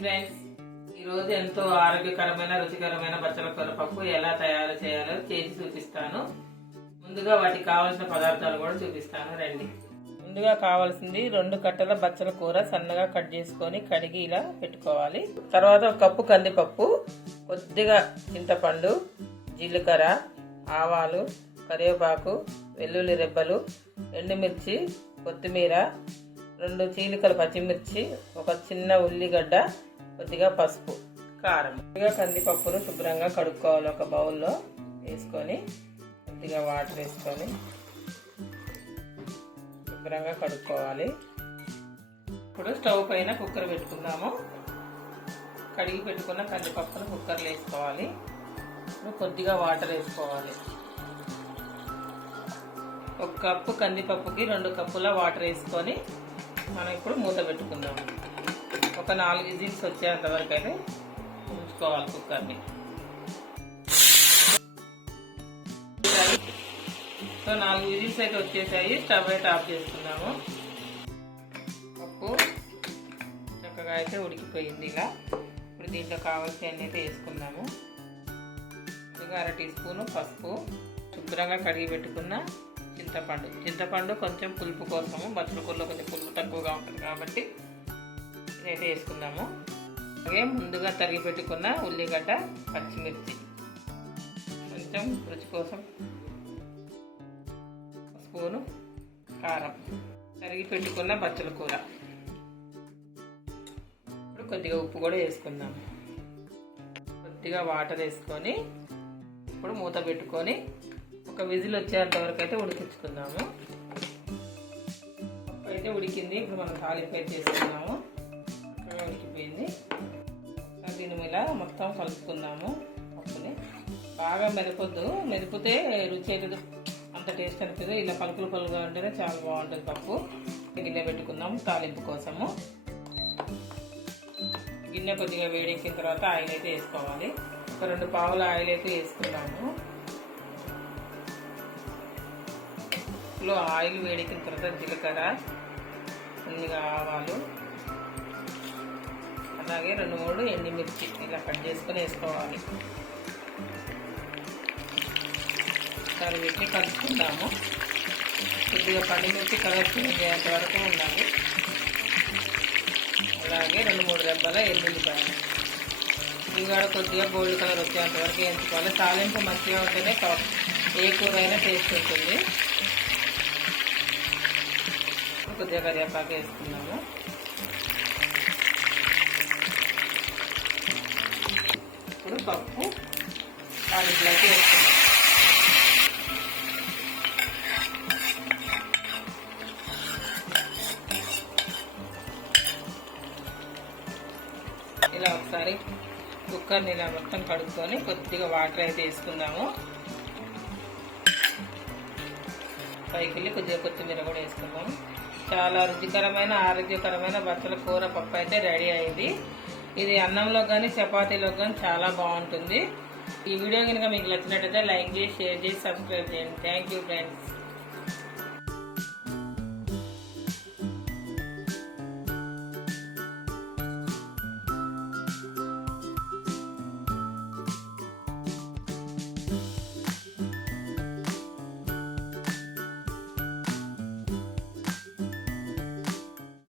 Friends, ఈరోజు ఎంతో ఆరోగ్యకరమైన రుచికరమైన బచ్చల కూర పప్పు ఎలా తయారు చేయాలో చేసి చూపిస్తాను. ముందుగా వాటికి కావాల్సిన పదార్థాలు కూడా చూపిస్తాను, రండి. ముందుగా కావాల్సింది 2 కట్టల బచ్చల కూర సన్నగా కట్ చేసుకొని కడిగి ఇలా పెట్టుకోవాలి. తర్వాత 1 కప్పు కందిపప్పు, కొద్దిగా చింతపండు, జీలకర్ర, ఆవాలు, కరివేపాకు, వెల్లుల్లి రెబ్బలు, ఎండుమిర్చి, కొత్తిమీర, 2 చీలికల పచ్చిమిర్చి, 1 చిన్న ఉల్లిగడ్డ, కొద్దిగా పసుపు, కారం. కొద్దిగా కందిపప్పును శుభ్రంగా కడుక్కోవాలి. ఒక బౌల్లో వేసుకొని కొద్దిగా వాటర్ వేసుకొని శుభ్రంగా కడుక్కోవాలి. ఇప్పుడు స్టవ్ పైన కుక్కర్ పెట్టుకుందాము. కడిగి పెట్టుకున్న కందిపప్పును కుక్కర్లో వేసుకోవాలి. ఇప్పుడు కొద్దిగా వాటర్ వేసుకోవాలి. 1 కప్పు కందిపప్పుకి 2 కప్పుల వాటర్ వేసుకొని మనం ఇప్పుడు మూత పెట్టుకుందాం. ఒక 4 విజిల్స్ వచ్చేంత వరకు అయితే ఉంచుకోవాలి కుక్కర్ని. సో 4 విజిల్స్ అయితే వచ్చేసాయి. స్టవ్ అయితే ఆఫ్ చేసుకుందాము. పప్పు చక్కగా అయితే ఉడికిపోయింది. ఇలా ఇప్పుడు దీంట్లో కావాల్సిన అయితే వేసుకుందాము. కొద్దిగా 1/2 టీ స్పూను పసుపు, శుభ్రంగా కడిగి పెట్టుకున్న చింతపండు కొంచెం పులుపు కోసము, బచ్చల కూరలో కొంచెం పులుపు తక్కువగా ఉంటుంది కాబట్టి ఇదైతే వేసుకుందాము. అలాగే ముందుగా తరిగి పెట్టుకున్న ఉల్లిగడ్డ, పచ్చిమిర్చి, కొంచెం రుచి కోసం స్పూను కారం, తరిగి పెట్టుకున్న బచ్చల కూర. ఇప్పుడు కొద్దిగా ఉప్పు కూడా వేసుకుందాము. కొద్దిగా వాటర్ వేసుకొని ఇప్పుడు మూత పెట్టుకొని 1 విజిల్ వచ్చేంత వరకు అయితే ఉడికించుకుందాము. పప్పు అయితే ఉడికింది. ఇప్పుడు మనం తాలింపు అయితే చేసుకుందాము. చక్కగా ఉడికిపోయింది. దీన్ని ఇలా మొత్తం కలుపుకుందాము. పప్పుని బాగా మెదపొద్దు, మెదిపితే రుచి అయితే అంత టేస్ట్ అనిపిస్తుంది. ఇలా పలుకులుగా ఉంటేనే చాలా బాగుంటుంది పప్పు. గిన్నె పెట్టుకుందాము తాలింపు కోసము. గిన్నె కొద్దిగా వేడెక్కిన తర్వాత ఆయిల్ అయితే వేసుకోవాలి. ఒక 2 పావుల ఆయిల్ అయితే వేసుకున్నాము. ఆయిల్ వేడెక్కిన తర్వాత జీలకర్ర, కొద్దిగా ఆవాలు, అలాగే 2-3 ఎండుమిర్చి ఇలా కట్ చేసుకొని వేసుకోవాలి. ఒకసారి వీటిని కలుపుకుందాము. కొద్దిగా పండుమిర్చి కలర్ చేంజ్ అయ్యేంత వరకు ఉండాలి. అలాగే 2-3 రెబ్బల ఎల్లుల్లిపాయలు, ఇవి కూడా కొద్దిగా గోల్డ్ కలర్ వచ్చేంత వరకు వేయించుకోవాలి. తాలింపు మంచిగా ఉంటేనే ఏ కూర అయినా టేస్ట్ ఉంటుంది. కొద్దిగా కరివేపాకు వేసుకున్నాము. ఇప్పుడు పప్పు తాలింపులోకి వేసుకున్నాము. ఇలా ఒకసారి కుక్కర్ని ఇలా మొత్తం కడుక్కొని కొద్దిగా వాటర్ అయితే వేసుకుందాము. పైకి వెళ్ళి కొద్దిగా కొత్తిమీర కూడా వేసుకుందాము. చాలా రుచికరమైన ఆరోగ్యకరమైన బచ్చల కూర పప్పు అయితే రెడీ అయింది. ఇది అన్నంలో కానీ చపాతీలో కానీ చాలా బాగుంటుంది. ఈ వీడియో కనుక మీకు నచ్చినట్టయితే లైక్ చేసి, షేర్ చేసి, సబ్స్క్రైబ్ చేయండి. Thank you friends.